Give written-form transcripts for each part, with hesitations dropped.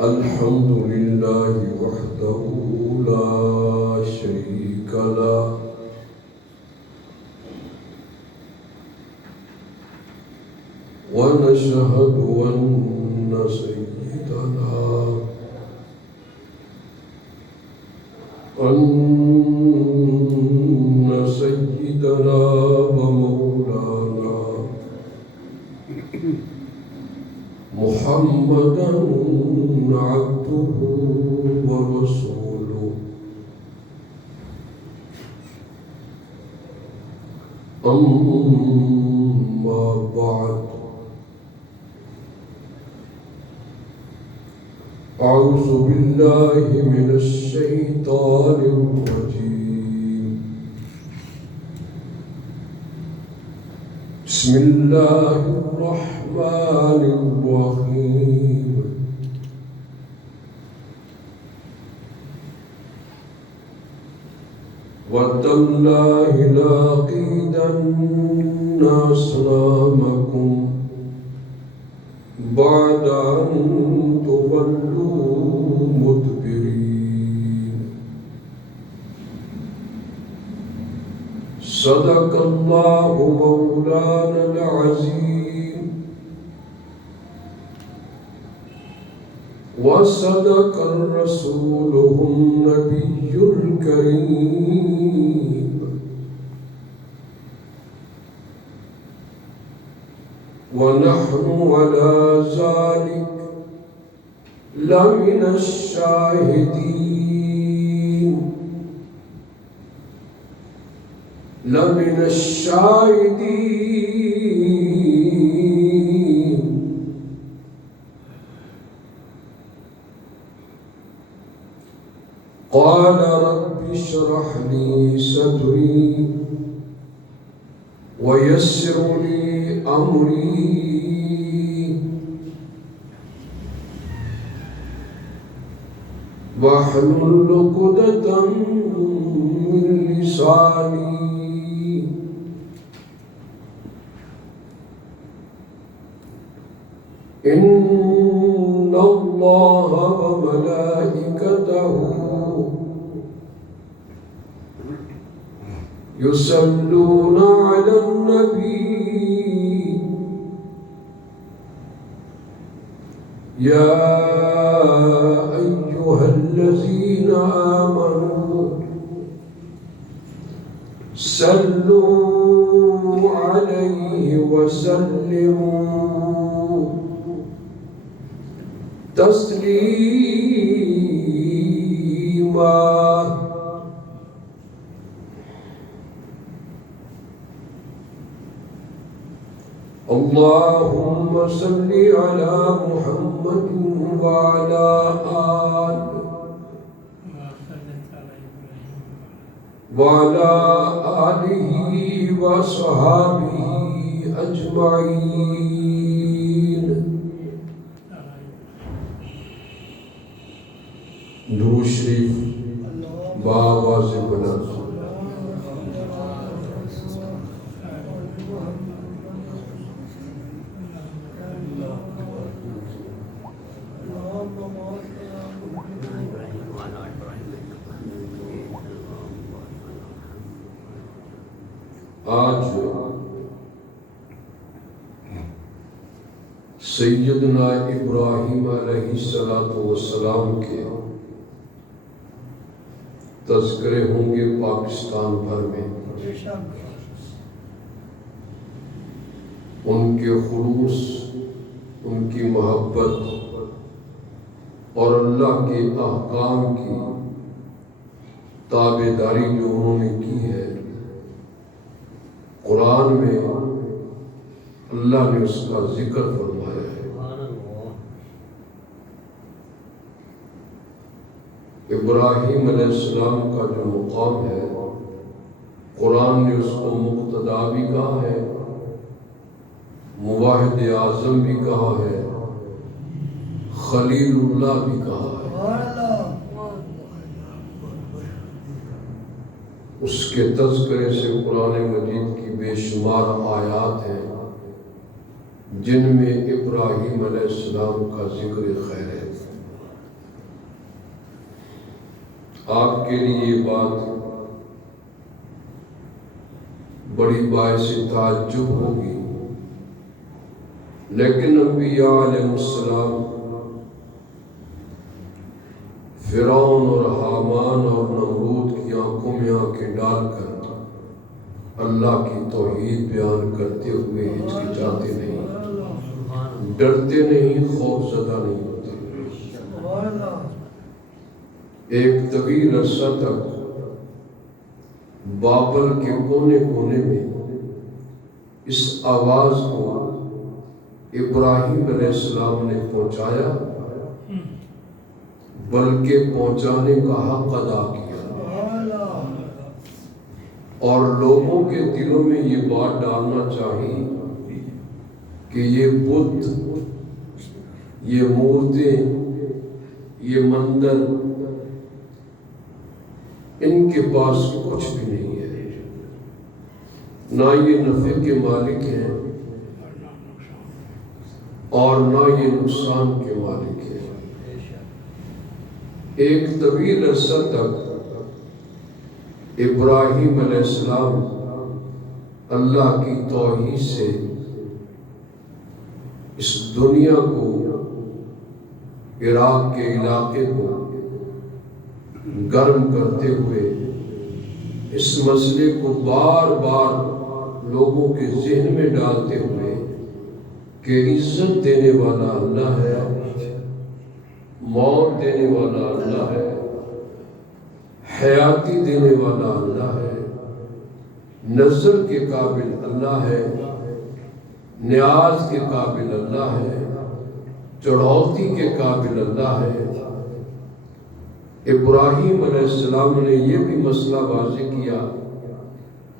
الحمد لله وحده لا شريك له ونشهد أن سيدنا ومولانا محمدا عبده ورسوله أما بعد أعوذ بالله من الشيطان الرجيم بسم الله الرحمن الرحيم وتالله لأكيدن أصنامكم بعد أن تولوا مدبرين صدق الله مولانا العظيم وصدق رسوله النبي الكريم ونحن على ذلك لمن الشاهدين قال رب اشرح لي صدري ويسر لي أمري واحلل عقدة من لساني إن الله وملائكته يصلون على النبي يا أيها الذين آمنوا صلوا عليه وسلموا تسليما اللهم صل على محمد وعلى آله وصحابه أجمعين. درود شریف بآواز بلند. آج سیدنا ابراہیم علیہ السلام کے تذکرے ہوں گے پاکستان بھر میں. ان کے خلوص، ان کی محبت اور اللہ کے احکام کی تابعداری جو انہوں نے کی ہے، قرآن میں اللہ نے اس کا ذکر فرمایا ہے. ابراہیم علیہ السلام کا جو مقام ہے، قرآن نے اس کو مقتدا بھی کہا ہے، موحد اعظم بھی کہا ہے، خلیل اللہ بھی کہا ہے. اس کے تذکرے سے قرآن مجید کی بے شمار آیات ہیں جن میں ابراہیم علیہ السلام کا ذکر خیر ہے۔ آپ کے لیے یہ بات بڑی باعث تعجب ہوگی، لیکن انبیاء علیہ السلام فرعون اور حامان اور نمرود کی آنکھوں میں آنکھیں ڈال کر اللہ کی توحید بیان کرتے ہوئے ہچکچاتے نہیں، ڈرتے نہیں، خوف زدہ نہیں ہوتے۔ ایک طویل عرصہ تک بابل کے کونے کونے میں اس آواز کو ابراہیم علیہ السلام نے پہنچایا، بلکہ پہنچانے کا حق ادا کیا، اور لوگوں کے دلوں میں یہ بات ڈالنا چاہیے کہ یہ بت، یہ مورتیں، یہ مندر، ان کے پاس کچھ بھی نہیں ہے، نہ یہ نفع کے مالک ہیں اور نہ یہ نقصان کے مالک ہیں۔ ایک طویل عرصہ تک ابراہیم علیہ السلام اللہ کی توحید سے اس دنیا کو، عراق کے علاقے کو گرم کرتے ہوئے اس مسئلے کو بار بار لوگوں کے ذہن میں ڈالتے ہوئے کہ عزت دینے والا اللہ ہے، موت دینے والا اللہ ہے، حیاتی دینے والا اللہ ہے، نظر کے قابل اللہ ہے، نیاز کے قابل اللہ ہے، چڑھوتی کے قابل اللہ ہے۔ ابراہیم علیہ السلام نے یہ بھی مسئلہ واضح کیا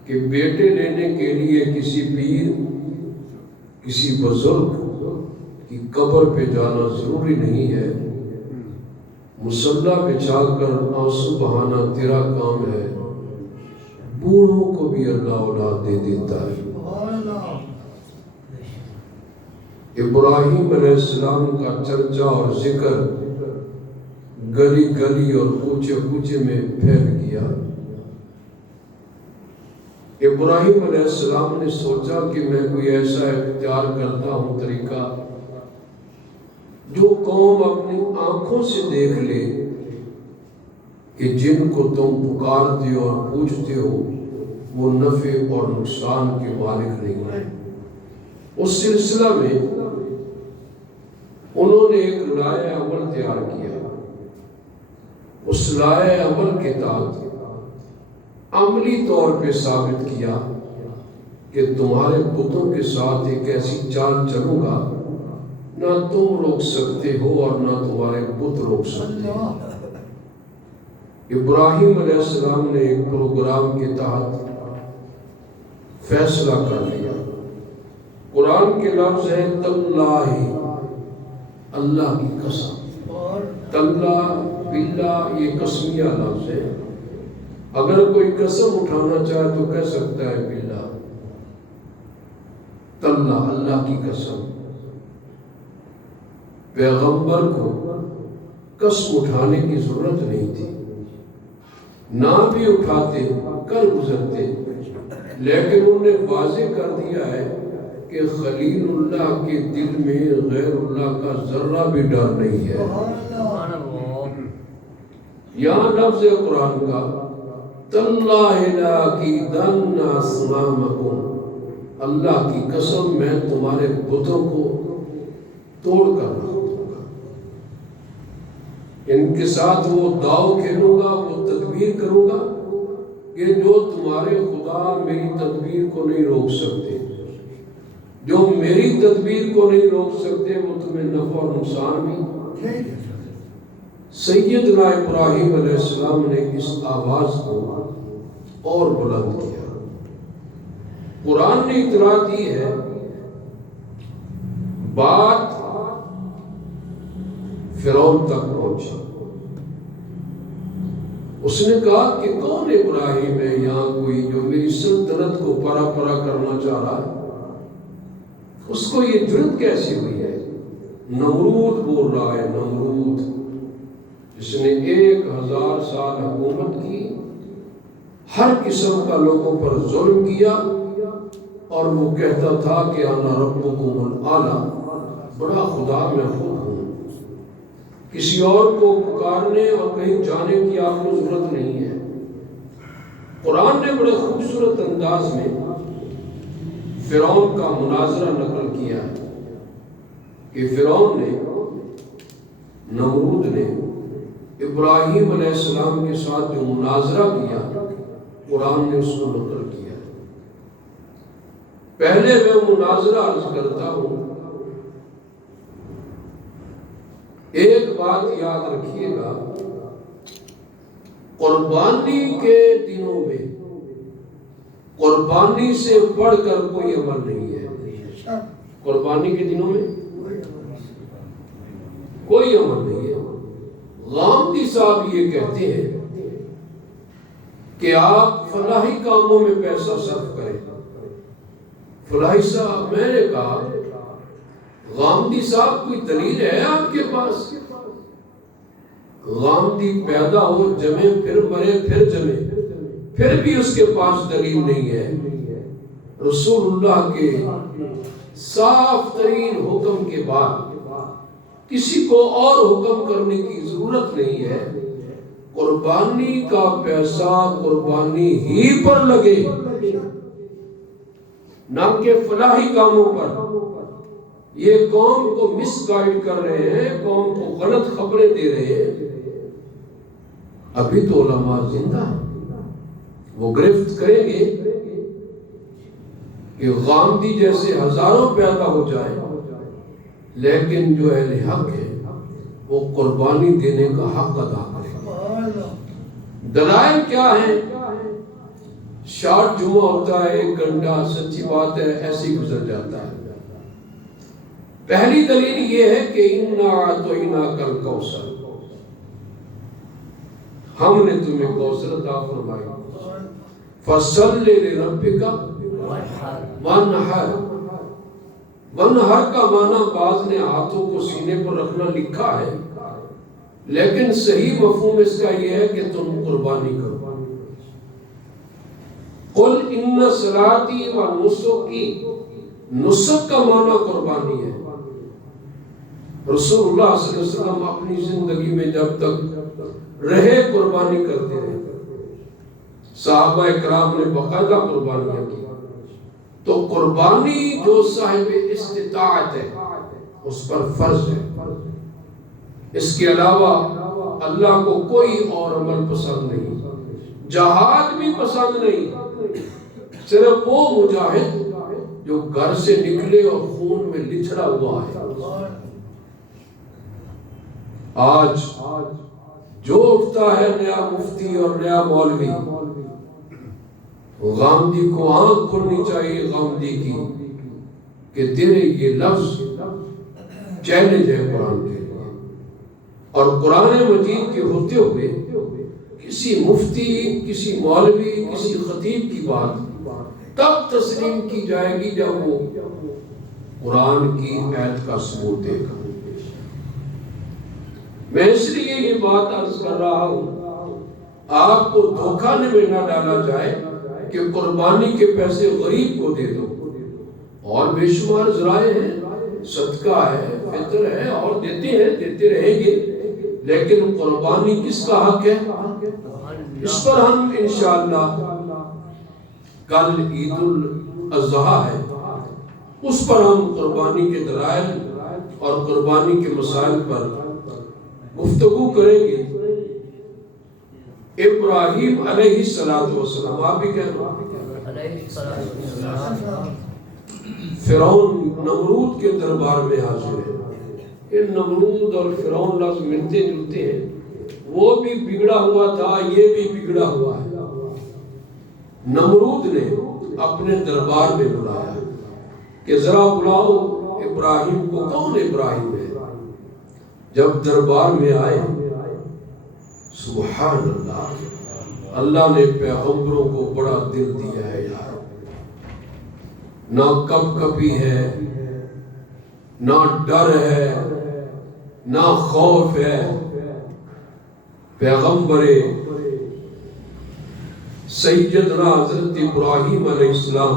کہ بیٹے لینے کے لیے کسی پیر، کسی بزرگ کی قبر پہ جانا ضروری نہیں ہے، مصلی بچھا کر آنسو بہانا تیرا کام ہے، بوڑھوں کو بھی اللہ اولاد دے دیتا ہے۔ ابراہیم علیہ السلام کا چرچا اور ذکر گلی گلی اور کوچے کوچے میں پھیل گیا۔ ابراہیم علیہ السلام نے سوچا کہ میں کوئی ایسا اختیار کرتا ہوں طریقہ جو قوم اپنی آنکھوں سے دیکھ لے کہ جن کو تم پکارتے اور پوجتے ہو وہ نفع اور نقصان کے مالک نہیں ہیں۔ اس سلسلہ میں انہوں نے ایک رائے عمل تیار کیا۔ اس رائے عمل کے تحت عملی طور پہ ثابت کیا کہ تمہارے بتوں کے ساتھ ایک ایسی چال چلوں گا، نہ تم روک سکتے ہو اور نہ تمہارے بت روک سکتے ہو۔ ابراہیم علیہ السلام نے ایک پروگرام کے تحت فیصلہ کر لیا۔ قرآن کے لفظ ہے تاللہ، اللہ کی قسم، تاللہ باللہ، یہ قسمیہ لفظ ہے۔ اگر کوئی قسم اٹھانا چاہے تو کہہ سکتا ہے باللہ، تاللہ، اللہ کی قسم۔ پیغمبر کو قسم اٹھانے کی ضرورت نہیں تھی، نہ بھی اٹھاتے، کر گزرتے، لیکن انہوں نے واضح کر دیا ہے کہ خلیل اللہ کے دل میں غیر اللہ کا ذرہ بھی ڈر نہیں ہے۔ یہاں لفظ قرآن کا تاللہ لاکیدن اصنامکم، اللہ کی قسم میں تمہارے بتوں کو توڑ کر رکھ دوں گا، ان کے ساتھ وہ داؤ کھیلوں گا، وہ تدبیر کروں گا کہ جو تمہارے خدا میری تدبیر کو نہیں روک سکتے، جو میری تدبیر کو نہیں روک سکتے وہ تمہیں نفع اور نقصان بھی۔ سیدنا ابراہیم علیہ السلام نے اس آواز کو اور بلند کیا۔ قرآن نے اطلاع دی ہے، بات فرعون تک پہنچی، اس نے کہا کہ کون ابراہیم ہے یہاں کوئی جو میری سلطنت کو پرا پرا کرنا چاہ رہا ہے؟ اس کو یہ جرت کیسی ہوئی ہے؟ نمرود بول رہا ہے، نمرود جس نے 1000 سال حکومت کی، ہر قسم کا لوگوں پر ظلم کیا، اور وہ کہتا تھا کہ انا ربکم الاعلی، بڑا خدا میں خود ہوں، کسی اور کو پکارنے اور کہیں جانے کی آپ کو ضرورت نہیں ہے۔ قرآن نے بڑے خوبصورت انداز میں فرعون کا مناظرہ نقل کیا ہے کہ فرعون نے، نمرود نے ابراہیم علیہ السلام کے ساتھ جو مناظرہ کیا، قرآن نے اس کو نقل کیا۔ پہلے میں مناظرہ عرض کرتا ہوں، ایک بات یاد رکھیے گا، قربانی کے دنوں میں قربانی سے بڑھ کر کوئی عمل نہیں ہے۔ قربانی کے دنوں میں کوئی عمل نہیں ہے۔ غامدی صاحب یہ کہتے ہیں کہ آپ فلاحی کاموں میں پیسہ صرف کریں۔ فلاحی صاحب، میں نے کہا غامدی صاحب کوئی دلیل ہے آپ کے پاس؟ غامدی پیدا ہو، جمے، پھر مرے، پھر جمے، پھر بھی اس کے پاس دلیل نہیں ہے۔ رسول اللہ کے صاف ترین حکم کے بعد کسی کو اور حکم کرنے کی ضرورت نہیں ہے۔ قربانی کا پیسہ قربانی ہی پر لگے، نہ کہ فلاحی کاموں پر۔ یہ قوم کو مس گائیڈ کر رہے ہیں، قوم کو غلط خبریں دے رہے ہیں۔ ابھی تو علماء زندہ ہیں، وہ گرفت کریں گے کہ غامدی جیسے ہزاروں پیدا ہو جائے، لیکن جو اہل حق ہے وہ قربانی دینے کا حق ادا کرے۔ دلائل کیا ہیں؟ شارٹ جمعہ ہوتا ہے، 1 گھنٹہ، سچی بات ہے ایسے ہی گزر جاتا ہے۔ پہلی دلیل یہ ہے کہ اِنَّا أَعْطَيْنَاكَ الْكَوْثَرَ، ہم نے تمہیں کوثر عطا فرمائی۔ فَصَلِّ لِرَبِّكَ وَانْحَرْ، وَانْحَرْ کا معنی بعض نے ہاتھوں کو سینے پر رکھنا لکھا ہے، لیکن صحیح مفہوم اس کا یہ ہے کہ تم قربانی کرو۔ قُلْ إِنَّ صَلَاتِي وَنُسُكِي، نسک کا معنی قربانی ہے۔ رسول اللہ صلی اللہ علیہ وسلم اپنی زندگی میں جب تک رہے قربانی کرتے رہے، صحابہ اکرام نے باقاعدہ قربانیاں کی۔ تو قربانی جو صاحب استطاعت ہے اس پر فرض ہے، اس کے علاوہ اللہ کو کوئی اور عمل پسند نہیں، جہاد بھی پسند نہیں۔ صرف وہ مجاہد جو گھر سے نکلے اور خون میں لچھڑا ہوا ہے۔ آج جو اٹھتا ہے نیا مفتی اور نیا مولوی، غامدی کو آنکھ کھلنی چاہیے غامدی کی کہ تیرے یہ لفظ چیلنج ہے قرآن کے لیے، اور قرآن مجید کے ہوتے ہوئے کسی مفتی، کسی مولوی، کسی خطیب کی بات تب تسلیم کی جائے گی جب وہ قرآن کی آیت کا ثبوت دے گا۔ میں اس لیے یہ بات عرض کر رہا ہوں، آپ کو دھوکہ میں نہ ڈالا جائے کہ قربانی کے پیسے غریب کو دے دو، اور بے شمار ذرائع ہیں، صدقہ ہے، فطر ہے، اور دیتے رہیں گے، لیکن قربانی کس کا حق ہے؟ اس پر ہم انشاءاللہ کل عید الاضحیٰ ہے، اس پر ہم قربانی کے دلائل اور قربانی کے مسائل پر گفتگو کریں گے۔ ابراہیم علیہ السلام، آپ بھی کہہ رہے فرعون نمرود کے دربار میں حاضر ہے۔ یہ نمرود اور فرعون لفظ ملتے جلتے ہیں، وہ بھی بگڑا ہوا تھا، یہ بھی بگڑا ہوا ہے۔ نمرود نے اپنے دربار میں بلایا کہ ذرا بلاؤ ابراہیم کو، کون ابراہیم ہے؟ جب دربار میں آئے سبحان اللہ، اللہ نے پیغمبروں کو بڑا دل دیا ہے یار، نہ کپ کپی ہے، نہ ڈر ہے، نہ خوف ہے۔ پیغمبر سیدنا حضرت ابراہیم علیہ السلام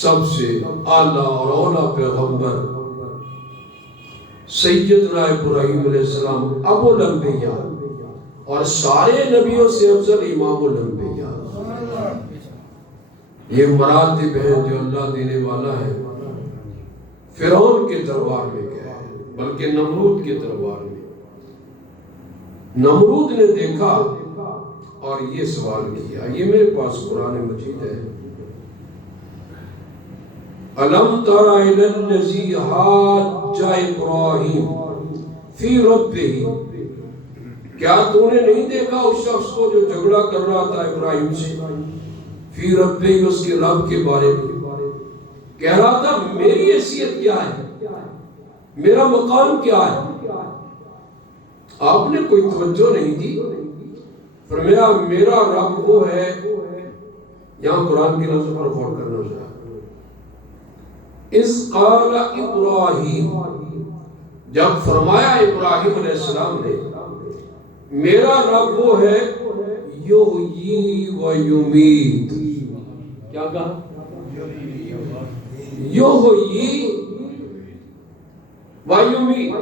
سب سے اعلیٰ اور اولا پیغمبر، سیدنا ابراہیم علیہ السلام ابو الانبیاء اور سارے نبیوں سے افضل امام الانبیاء۔ یہ مراتب ہیں جو اللہ دینے والا ہے۔ فرعون کے دربار میں گیا ہے، بلکہ نمرود کے دربار میں۔ نمرود نے دیکھا اور یہ سوال کیا، یہ میرے پاس قرآن مجید ہے، أَلَمْ تَرَ إِلَى الَّذِي حَاجَّ إِبْرَاهِيمَ فِي رَبِّهِ، کیا تو نے نہیں دیکھا اس شخص کو جو جھگڑا کر رہا تھا ابراہیم سے، فی ربِّهِ، اس کے رب کے بارے میں، کہہ رہا تھا میری حیثیت کیا ہے، میرا مقام کیا ہے؟ آپ نے کوئی توجہ نہیں دی، فرمایا میرا رب وہ ہے، یہاں قرآن کی لفظ پر غور کرنا چاہیے، اس قال ابراہیم، جب فرمایا ابراہیم علیہ السلام نے میرا رب وہ ہے یحیی و یمیت، کیا کہا؟ یحیی و یمیت،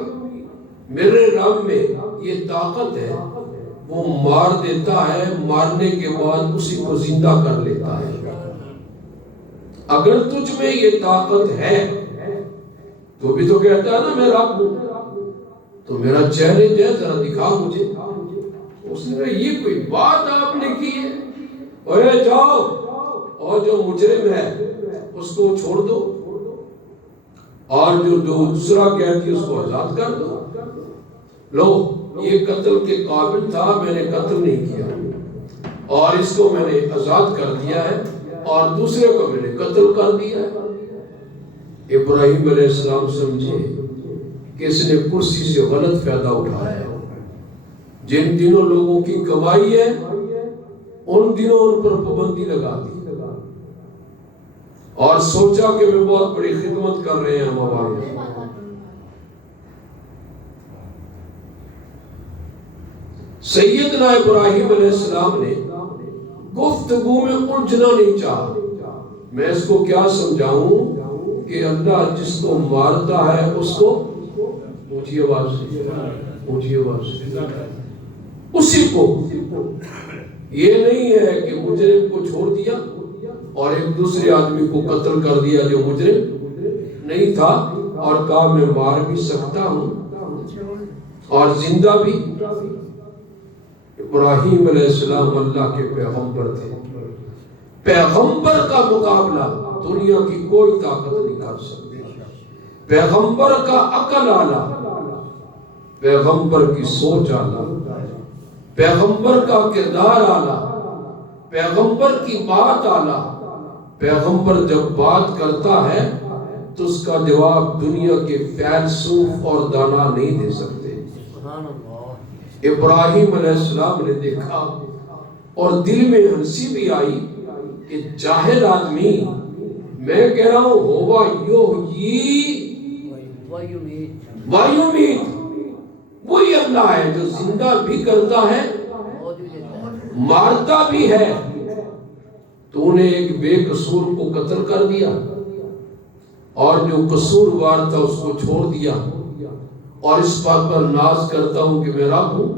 میرے رب میں یہ طاقت ہے، وہ مار دیتا ہے، مارنے کے بعد اسی کو زندہ کر لیتا ہے۔ اگر تجھ میں یہ طاقت ہے تو بھی تو کہتا ہے نا میں رب ہوں، تو میرا چہرے جو ہے ذرا دکھا مجھے۔ اس نے کہا یہ کوئی بات آپ نے کی ہے، اوے جاؤ اور جو مجرم ہے اس کو چھوڑ دو، اور جو دوسرا قیدی اس کو آزاد کر دو۔ لو یہ قتل کے قابل تھا، میں نے قتل نہیں کیا، اور اس کو میں نے آزاد کر دیا ہے، اور دوسرے کو میں نے قتل کر دیا ہے۔ ابراہیم علیہ السلام سمجھے کہ اس نے کرسی سے غلط فائدہ اٹھایا ہے، جن دنوں لوگوں کی کمائی ہے ان دنوں ان پر پابندی لگا دی، اور سوچا کہ میں بہت بڑی خدمت کر رہے ہیں ہم عوام۔ سیدنا ابراہیم علیہ السلام نے گفتگو میں الجھنا نہیں چاہا۔ میں اس کو کیا سمجھاؤں کہ اللہ جس کو مارتا ہے اس کو، اونچی آواز سے، اونچی آواز سے، اسی کو، یہ نہیں ہے کہ مجرم کو چھوڑ دیا اور ایک دوسرے آدمی کو قتل کر دیا جو مجرم نہیں تھا، اور کہا میں مار بھی سکتا ہوں اور زندہ بھی۔ ابراہیم علیہ السلام اللہ کے پیغمبر تھے، پیغمبر کا مقابلہ دنیا کی کوئی طاقت نہیں کر سکتی۔ پیغمبر کا عقل اعلیٰ، پیغمبر کی سوچ اعلیٰ، پیغمبر کا کردار اعلیٰ، پیغمبر کی بات اعلیٰ۔ پیغمبر جب بات کرتا ہے تو اس کا جواب دنیا کے فیلسوف اور دانا نہیں دے سکتے۔ ابراہیم علیہ السلام نے دیکھا اور دل میں ہنسی بھی آئی کہ جاہل آدمی، میں کہہ رہا ہوں ہوا یحیی و یمیت، وہی اللہ ہے جو زندہ بھی کرتا ہے مارتا بھی ہے۔ تو نے ایک بے قصور کو قتل کر دیا، اور جو قصوروار تھا اس کو چھوڑ دیا، اور اس بات پر ناز کرتا ہوں کہ میں رب ہوں۔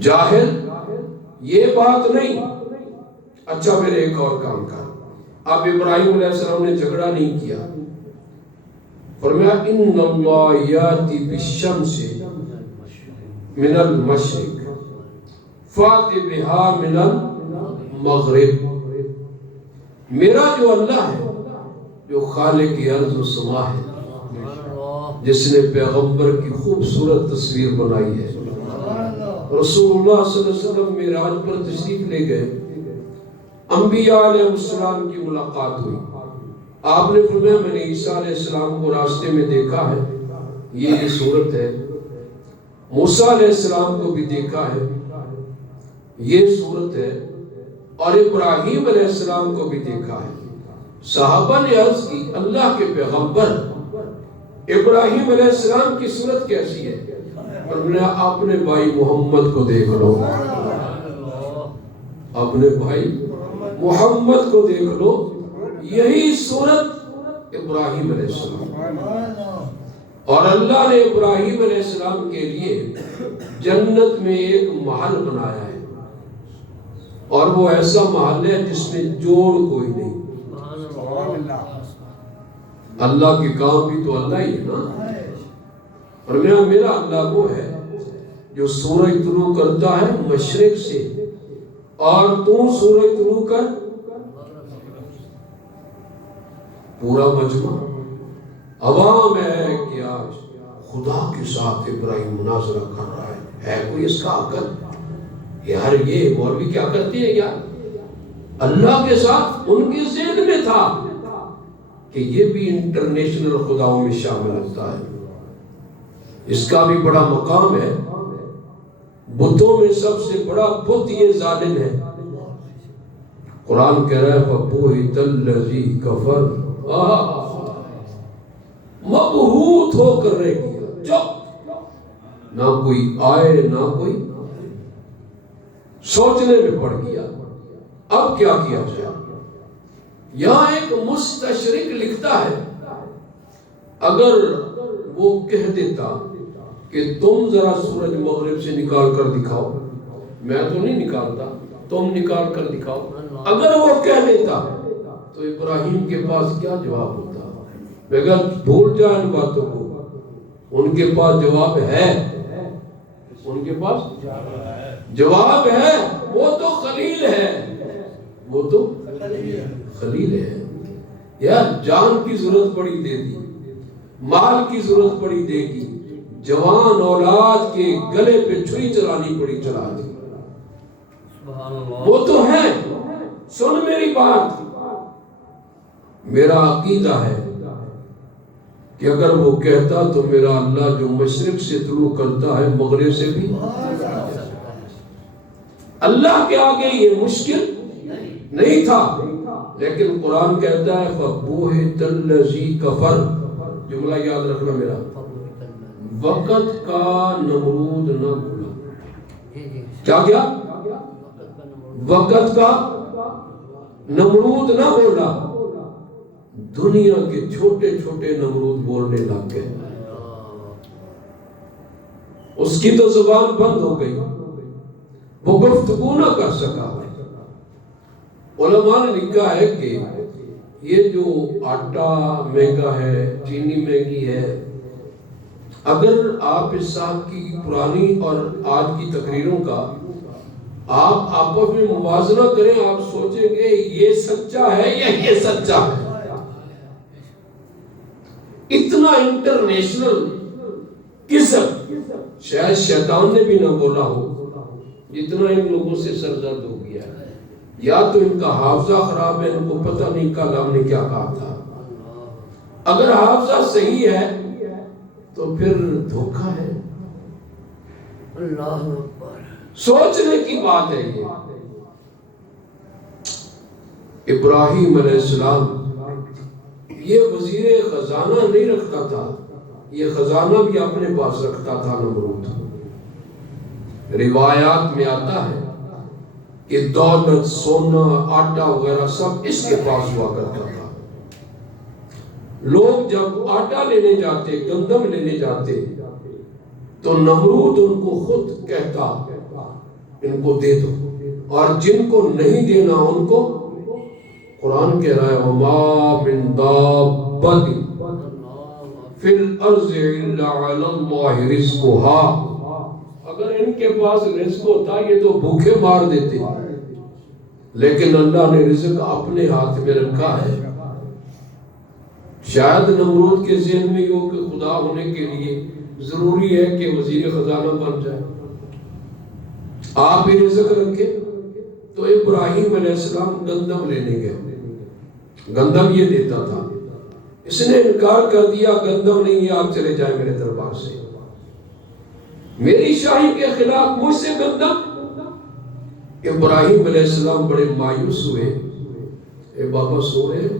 جاہل، یہ بات نہیں۔ اچھا میرے ایک اور کام کر۔ اب ابراہیم علیہ السلام نے جھگڑا نہیں کیا، فرمایا ان اللہ یاتی بالشمس من المشرق فات بہا من المغرب، میرا جو اللہ ہے، جو خالق ارض و سما ہے، جس نے پیغمبر کی خوبصورت تصویر بنائی ہے۔ رسول اللہ صلی اللہ علیہ وسلم معراج پر تشریف لے گئے، انبیاء علیہ السلام کی ملاقات ہوئی، آپ نے فرمایا میں نے عیسیٰ علیہ السلام کو راستے میں دیکھا ہے، یہ صورت ہے، موسیٰ علیہ السلام کو بھی دیکھا ہے، یہ صورت ہے، اور ابراہیم علیہ السلام کو بھی دیکھا ہے۔ صحابہ نے عرض کی اللہ کے پیغمبر ابراہیم علیہ السلام کی صورت کیسی ہے؟ فرمایا اپنے بھائی محمد کو دیکھ لو، اپنے بھائی محمد کو دیکھ لو، یہی صورت ابراہیم علیہ السلام۔ اور اللہ نے ابراہیم علیہ السلام کے لیے جنت میں ایک محل بنایا ہے، اور وہ ایسا محل ہے جس میں جوڑ کوئی نہیں۔ اللہ کے کام بھی تو اللہ ہی ہے نا۔ اور میرا اللہ وہ ہے جو سورج طلوع کرتا ہے مشرق سے، اور تو سورج طلوع کر، پورا مجمع عوام ہے کہ آج خدا کے ساتھ ابراہیم مناظرہ کر رہا ہے کوئی اس کا عقل؟ یار یہ مولوی کیا کرتے ہیں یار؟ اللہ کے ساتھ ان کے ذہن میں تھا کہ یہ بھی انٹرنیشنل خداؤں میں شامل ہوتا ہے، اس کا بھی بڑا مقام ہے۔ بتوں میں سب سے بڑا بت یہ ظالم ہے۔ قرآن کہہ رہا ہے فَبُہِتَ الَّذِي كَفَرَ، مبہوت ہو کر رہ گیا، چپ، نہ کوئی آئے نہ کوئی، سوچنے میں پڑ گیا اب کیا کیا جائے۔ یہاں ایک مستشرق لکھتا ہے اگر وہ کہہ دیتا کہ تم ذرا سورج مغرب سے نکال کر دکھاؤ، میں تو نہیں نکالتا، تم نکال کر دکھاؤ، اگر وہ کہہ دیتا تو ابراہیم کے پاس کیا جواب ہوتا؟ میں کہا بھول جائے ان باتوں کو، ان کے پاس جواب ہے، ان کے پاس جواب ہے، وہ تو خلیل ہے، وہ تو خلیل ہے۔ یار جان کی ضرورت پڑی دے دی، مال کی ضرورت پڑی دے گی، جوان اولاد کے گلے پہ چھری چلانی پڑی چلا دی، وہ تو ہے۔ سن میری بات، میرا عقیدہ ہے کہ اگر وہ کہتا تو میرا اللہ جو مشرق سے طلوع کرتا ہے مغرب سے بھی، اللہ کے آگے یہ مشکل نہیں تھا، لیکن قرآن کہتا ہے فَبُہِتَ الَّذِي كَفَرَ، جملہ یاد رکھنا میرا، وقت کا نمرود نہ بولا۔ کیا کیا؟ وقت کا نمرود نہ بولا، دنیا کے چھوٹے چھوٹے نمرود بولنے لگ گئے، اس کی تو زبان بند ہو گئی، وہ گفتگو نہ کر سکا۔ علماء نے لکھا ہے کہ یہ جو آٹا مہنگا ہے، چینی مہنگی ہے، اگر آپ اس صاحب کی پرانی اور آج کی تقریروں کا آپ آپس میں موازنہ کریں، آپ سوچیں گے یہ سچا ہے یا یہ سچا ہے۔ اتنا انٹرنیشنل قسم شاید شیطان نے بھی نہ بولا ہو، جتنا ان لوگوں سے سرزد ہو گیا ہے۔ یا تو ان کا حافظہ خراب ہے، ان کو پتہ نہیں کل ہم نے کیا کہا تھا۔ اگر حافظہ صحیح ہے تو پھر دھوکہ ہے۔ اللہ اکبر، سوچنے کی بات ہے یہ۔ ابراہیم علیہ السلام یہ وزیر خزانہ نہیں رکھتا تھا، یہ خزانہ بھی اپنے پاس رکھتا تھا نمرود۔ روایات میں آتا ہے کہ دولت، سونا، آٹا وغیرہ سب اس کے پاس ہوا کرتا تھا۔ لوگ جب آٹا لینے جاتے، گندم لینے جاتے، تو نمرود ان کو خود کہتا ان کو دے دو، اور جن کو نہیں دینا ان کو، قرآن کہہ رہا ہے وَمَا مِن دَابَّةٍ فِي الْأَرْضِ إِلَّا عَلَى اللَّهِ رِزْقُهَا، اگر ان کے پاس رزق ہوتا یہ تو بھوکے مار دیتے، لیکن اللہ نے رزق اپنے ہاتھ میں رکھا ہے۔ شاید نمرود کے ذہن میں ہو کہ خدا ہونے کے لیے ضروری ہے کہ وزیر خزانہ بن جائے، آپ ہی رزق رکھے۔ تو ابراہیم علیہ السلام گندم لینے گئے، گندم یہ دیتا تھا، اس نے انکار کر دیا، گندم نہیں ہے، آپ چلے جائیں میرے دربار سے۔ میری شاہی کے خلاف مجھ سے گندم۔ ابراہیم علیہ السلام بڑے مایوس ہوئے، اے بابا سو رہے ہیں؟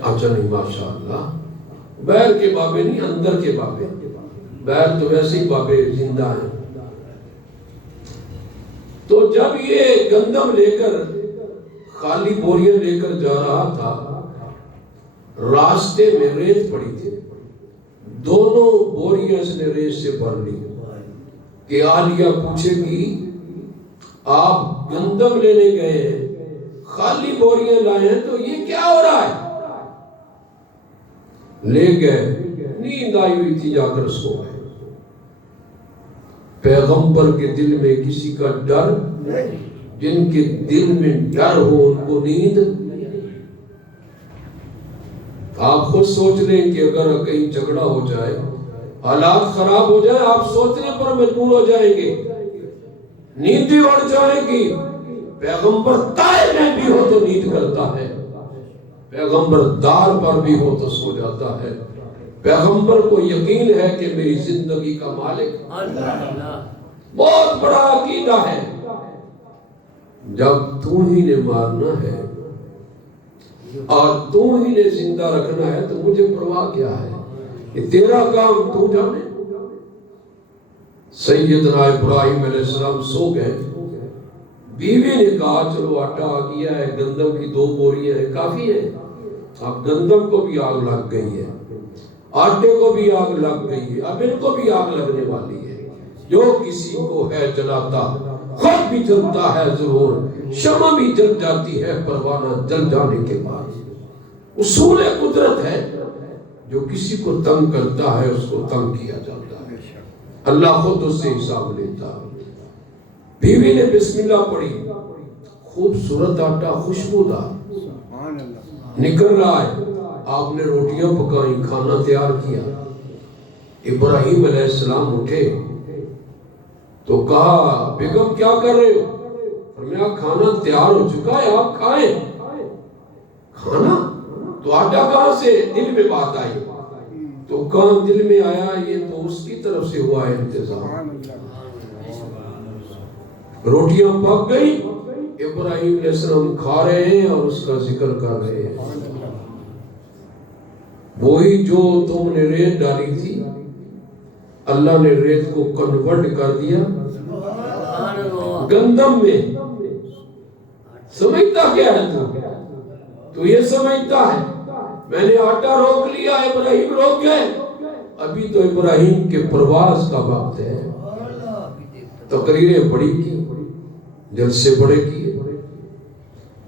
اچھا نہیں، ماشاءاللہ، بیر کے بابے نہیں، اندر کے بابے، بیر تو ویسے ہی بابے زندہ ہیں۔ تو جب یہ گندم لے کر، خالی بوریاں لے کر جا رہا تھا، راستے میں ریت پڑی تھی، دونوں بوریاں اس نے ریت سے بھر لی کہ عالیہ پوچھے گی آپ گندم لینے گئے ہیں، خالی بوریاں لائے ہیں، تو یہ کیا ہو رہا ہے؟ لے گئے، نیند آئی ہوئی تھی، جا کر سو گئے۔ پیغمبر کے دل میں کسی کا ڈر، جن کے دل میں ڈر ہو ان کو نیند۔ آپ خود سوچ لیں کہ اگر کہیں جھگڑا ہو جائے، حالات خراب ہو جائے، آپ سوچنے پر مجبور ہو جائیں گے، نیندی اڑ جائے گی۔ پیغمبر تائے میں بھی ہو تو نیند کرتا ہے، پیغمبر دار پر بھی ہو تو سو جاتا ہے۔ پیغمبر کو یقین ہے کہ میری زندگی کا مالک بہت بڑا عقیدہ ہے، جب تو ہی نے مارنا ہے اور تو ہی نے زندہ رکھنا ہے تو مجھے پرواہ کیا ہے، کہ تیرا کام تو جانے۔ سیدنا ابراہیم علیہ السلام سو گئے، بیوی نے کہا چلو آٹا آ گیا ہے، گندم کی 2 بوریاں ہیں، کافی ہے۔ اب گندم کو بھی آگ لگ گئی ہے، آٹے کو بھی آگ لگ گئی ہے، اب ان کو بھی آگ لگنے والی ہے۔ جو کسی کو ہے جلاتا، خود بھی جلتا ہے ضرور، شمع بھی جل جاتی ہے پروانہ جل جانے کے بعد۔ اصول قدرت ہے، جو کسی کو تنگ کرتا ہے اس کو تنگ کیا جاتا ہے، اللہ خود اس سے حساب لیتا ہے۔ بیوی نے بسم اللہ پڑھی، خوبصورت آٹا خوشبودار نکل رہا ہے، آپ نے روٹیاں پکائیں، کھانا تیار کیا۔ ابراہیم علیہ السلام اٹھے تو کہا بیگم کیا کر رہے ہو؟ فرمایا کھانا تیار ہو چکا ہے، آپ کھائیں۔ کھانا؟ تو آٹا کہاں سے؟ دل میں بات آئی، تو کہاں دل میں آیا؟ یہ تو اس کی طرف سے ہوا ہے انتظام۔ روٹیاں پک گئی، ابراہیم علیہ السلام کھا رہے ہیں اور اس کا ذکر کر رہے ہیں۔ وہی جو تم نے ریت ڈالی تھی، اللہ نے ریت کو کنورٹ کر دیا گندم میں۔ سمجھتا کیا ہے تو یہ سمجھتا ہے میں نے آٹا روک لیا، ابراہیم روک گئے، ابھی تو ابراہیم کے پرواز کا وقت ہے۔ تقریریں بڑی کی، جلسے بڑے کیے،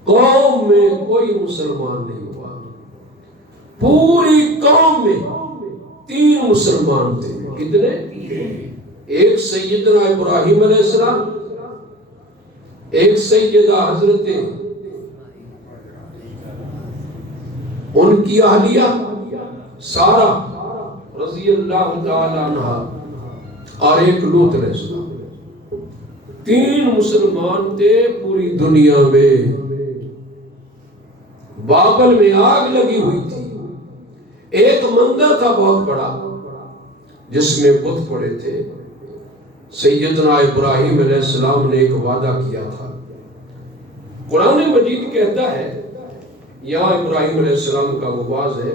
قوم میں کوئی مسلمان نہیں ہوا، پوری قوم میں 3 مسلمان تھے۔ کتنے؟ ایک سیدنا ابراہیم علیہ السلام، ایک سیدہ حضرت ان کی اہلیہ سارہ رضی اللہ تعالی عنہ، اور ایک لوط علیہ السلام۔ 3 مسلمان تھے پوری دنیا میں۔ بابل میں آگ لگی ہوئی تھی، ایک مندر تھا بہت بڑا جس میں بت پڑے تھے۔ سیدنا ابراہیم علیہ السلام نے ایک وعدہ کیا تھا، قرآن مجید کہتا ہے، یہاں ابراہیم علیہ السلام کا وہ واز ہے،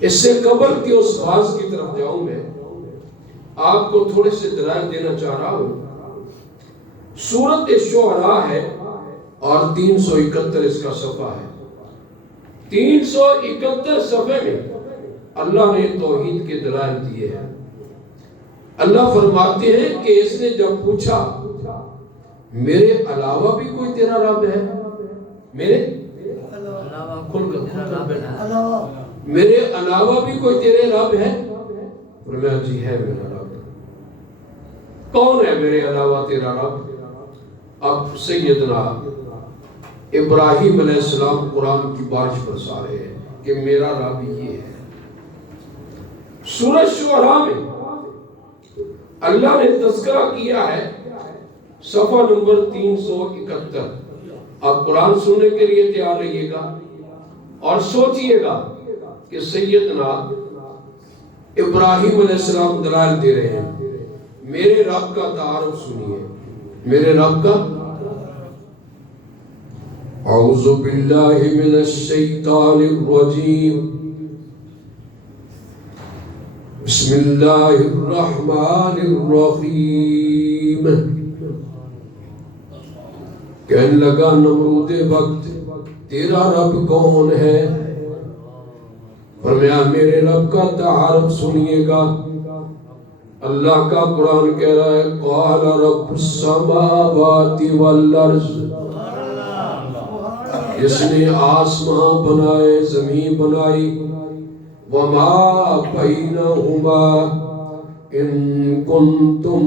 اس سے قبل کہ اس واز کی طرف جاؤں میں آپ کو تھوڑے سے دلائل دینا چاہ رہا ہوں۔ سورۃ شعراء ہے اور 371 اس کا صفحہ ہے۔ 371 صفحے میں اللہ نے توحید کے دلائل دیے ہیں۔ اللہ فرماتے ہیں کہ اس نے جب پوچھا میرے علاوہ بھی کوئی تیرا رب ہے، میرے علاوہ بھی کوئی تیرے رب ہے؟ فرمایا جی ہے میرا رب۔ کون ہے میرے علاوہ تیرا رب؟ اب سیدنا ابراہیم علیہ السلام قرآن کی بارش برسا رہے ہیں کہ میرا رب یہ ہے۔ سورۃ شعراء میں اللہ نے تذکرہ کیا ہے، صفحہ نمبر 371۔ آپ قرآن سننے کے لیے تیار رہیے گا اور سوچئے گا کہ سیدنا ابراہیم علیہ السلام دلائل دے رہے ہیں، میرے رب کا تعارف سنیے، میرے رب کا اعوذ باللہ من الشیطان الرجیم، بسم اللہ الرحمن الرحیم۔ کہنے لگا نمرود وقت تیرا رب کون ہے؟ فرمایا میرے رب کا تعارف سنیے گا۔ اللہ کا قرآن کہہ رہا ہے قال رب السماوات والارض، جس نے آسمان بنائے زمین بنائی، وما بینہما ان کنتم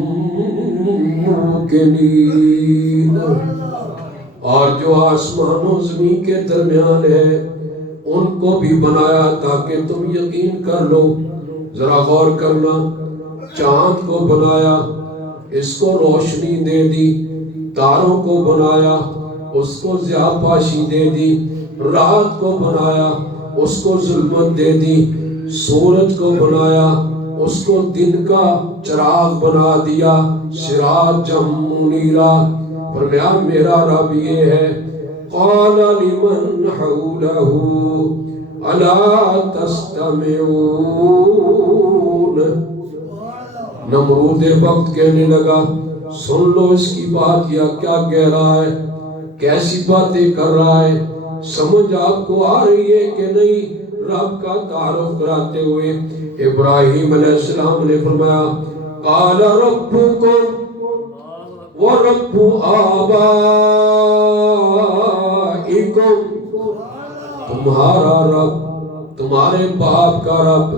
موقنین، اور جو آسمان و زمین کے درمیان ہے ان کو بھی بنایا تاکہ تم یقین کر لو۔ ذرا غور کرنا، چاند کو بنایا، اس کو روشنی دے دی، تاروں کو بنایا، اس کو ضیاء پاشی دے دی، رات کو بنایا، اس کو ظلمت دے دی، سورج کو بنایا، اس کو دن کا چراغ بنا دیا، سراجا منیرا۔ فرمایا میرا رب یہ ہے۔ قال لمن حوله الا تستمعون، نمرود وقت کہنے لگا سن لو اس کی بات، یا کیا کہہ رہا ہے، کیسی باتیں کر رہا ہے، سمجھ آپ کو آ رہی ہے کہ نہیں؟ رب کا تعارف کراتے ہوئے ابراہیم علیہ السلام نے فرمایا قال ربکم وَرَبُّ آبائکم، تمہارا رب، تمہارے باپ کا رب۔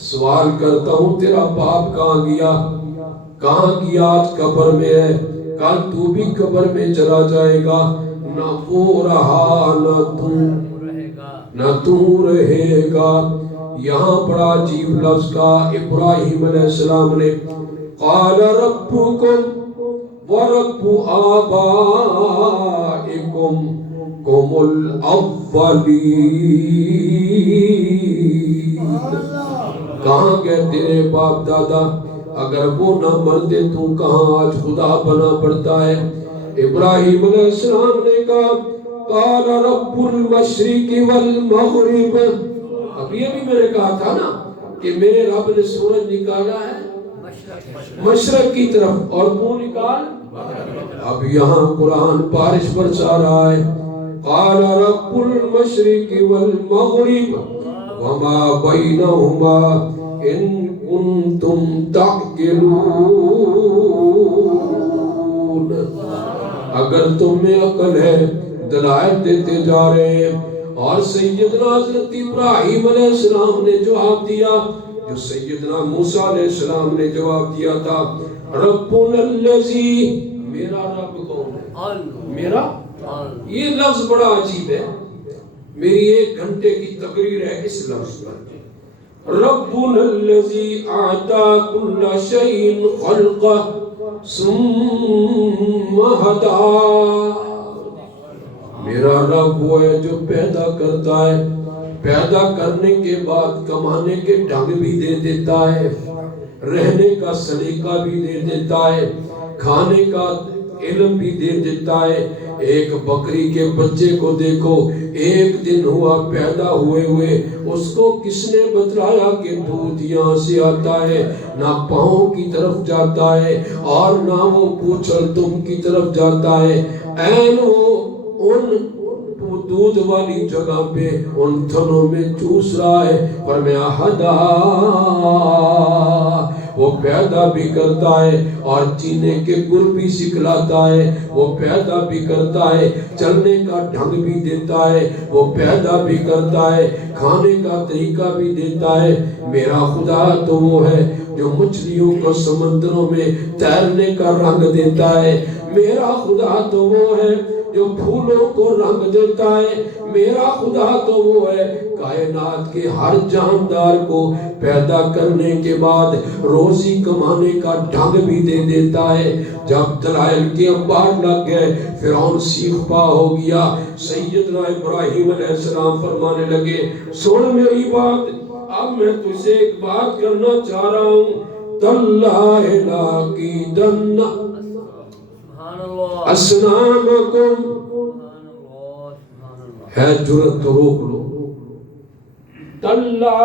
سوال کرتا ہوں تیرا باپ کہاں گیا؟ کہاں گیا؟ آج قبر میں ہے، کل تو بھی قبر میں چلا جائے گا، نہ وہ رہا نہ تو رہے گا۔ یہاں بڑا عجیب لفظ کا ابراہیم علیہ السلام نے قال ربکم وَرَبُّ آبائکم قوم الاولین، کہاں گئے تیرے باپ دادا؟ اگر وہ نہ مرتے تو کہاں آج خدا بنا پڑتا ہے؟ ابراہیم علیہ السلام نے کہا قال رب المشرق والمغرب، ابھی میں نے کہا تھا نا کہ میرے رب نے سورج نکالا ہے مشرق کی طرف اور تو نکال۔ اب یہاں قرآن بارش برسا رہا ہے، قال رب المشرق والمغرب وما بینہما ان کنتم تعقلون، اگر تم میں عقل ہے دلائل دیتے جا رہے ہیں۔ اور سیدنا حضرت ابراہیم علیہ السلام نے جواب دیا جو سیدنا موسیٰ علیہ السلام نے جواب دیا تھا، ربنا الذی، میرا رب کون ہے؟ میرا، یہ لفظ بڑا عجیب ہے، میری 1 گھنٹے کی تقریر ہے اس لفظ پر۔ ربنا الذی اعطا کل شیء خلقہ ثم ہدی، میرا رب وہ ہے جو پیدا کرتا ہے، پیدا کرنے کے بعد کمانے کے ڈھنگ بھی دے دیتا ہے، رہنے کا سلیقہ بھی دے دیتا ہے، کھانے کا علم بھی دے دیتا ہے۔ ایک بکری کے بچے کو دیکھو، 1 دن ہوا پیدا ہوئے اس کو کس نے بتلایا کہ دودھ یہاں سے آتا ہے؟ نہ پاؤں کی طرف جاتا ہے اور نہ وہ پوچھل تم کی طرف جاتا ہے، این وہ ان دودھ والی جگہ پہ ان تھنوں میں چوس رہا ہے۔ فرمایا ہدا، وہ پیدا بھی کرتا ہے اور جینے کے گر بھی سکھلاتا ہے، وہ پیدا بھی کرتا ہے، چلنے کا ڈھنگ بھی دیتا ہے، وہ پیدا بھی کرتا ہے، کھانے کا طریقہ بھی دیتا ہے۔ میرا خدا تو وہ ہے جو مچھلیوں کو سمندروں میں تیرنے کا رنگ دیتا ہے، میرا خدا تو وہ ہے جو پھولوں کو رنگ دیتا ہے، میرا خدا تو وہ ہے کائنات کے ہر جاندار کو پیدا کرنے کے بعد روزی کمانے کا ڈھنگ بھی دے دیتا ہے۔ جب دلائل کے انبار لگ گئے، فرعون سیخ پا ہو گیا۔ سیدنا ابراہیم علیہ السلام فرمانے لگے سن میری بات، اب میں تجھ سے ایک بات کرنا چاہ رہا ہوں، تاللہ لاکیدن اصنامکم، ہے جرت تو روک لو، تاللہ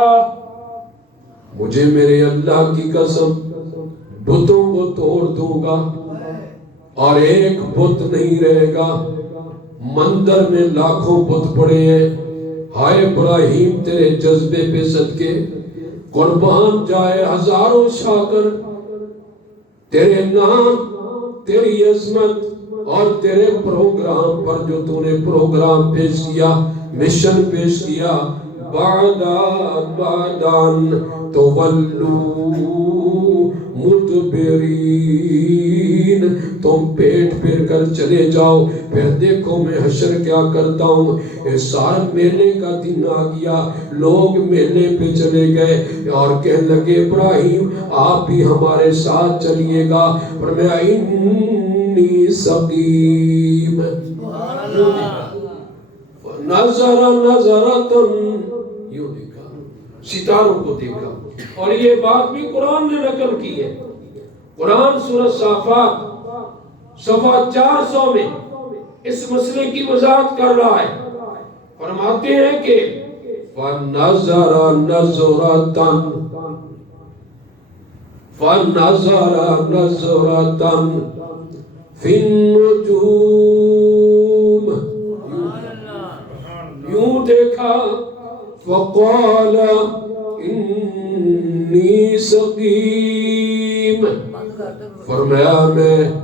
مجھے میرے اللہ کی قسم بتوں کو توڑ دوں گا اور ایک بت نہیں رہے گا۔ مندر میں لاکھوں بت پڑے ہیں، ہائے ابراہیم تیرے جذبے پہ صدقے قربان جائے ہزاروں شاکر، تیرے نام، تیری عظمت اور تیرے پروگرام پر جو تو نے پروگرام پیش کیا، مشن پیش کیا، بعدان تولو مدبرین، تم پیٹ پھیر کر چلے جاؤ، پھر دیکھو میں حشر کیا کرتا ہوں۔ سارا میلے کا دن آ گیا، لوگ میلے پہ چلے گئے اور کہنے لگے ابراہیم آپ بھی ہمارے ساتھ چلیے گا، پر میں انی سقیم، نظرتن یوں دیکھا، ستاروں کو دیکھا۔ اور یہ بات بھی قرآن نے نقل کی ہے، قرآن سورہ صافات صفحہ 400 میں اس مسئلے کی وضاحت کر رہا ہے، فرماتے ہیں کہ فَنَظَرَ نَظْرَةً فِي النُّجُومِ، یوں دیکھا، فَقَالَ إِنِّي سَقِيمٌ، فرمایا میں